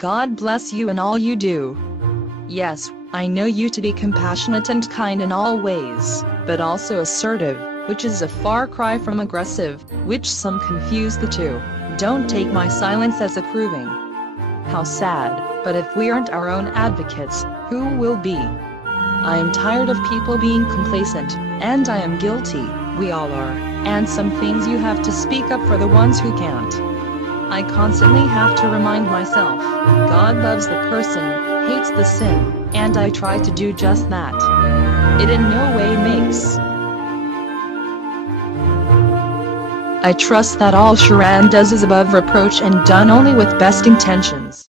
God bless you in all you do. Yes, I know you to be compassionate and kind in all ways, but also assertive, which is a far cry from aggressive, which some confuse the two. Don't take my silence as approving. How sad, but if we aren't our own advocates, who will be? I am tired of people being complacent, and I am guilty, we all are, and some things you have to speak up for the ones who can't. I constantly have to remind myself, God loves the person, hates the sin, and I try to do just that. It in no way makes. I trust that all Sharon does is above reproach and done only with best intentions.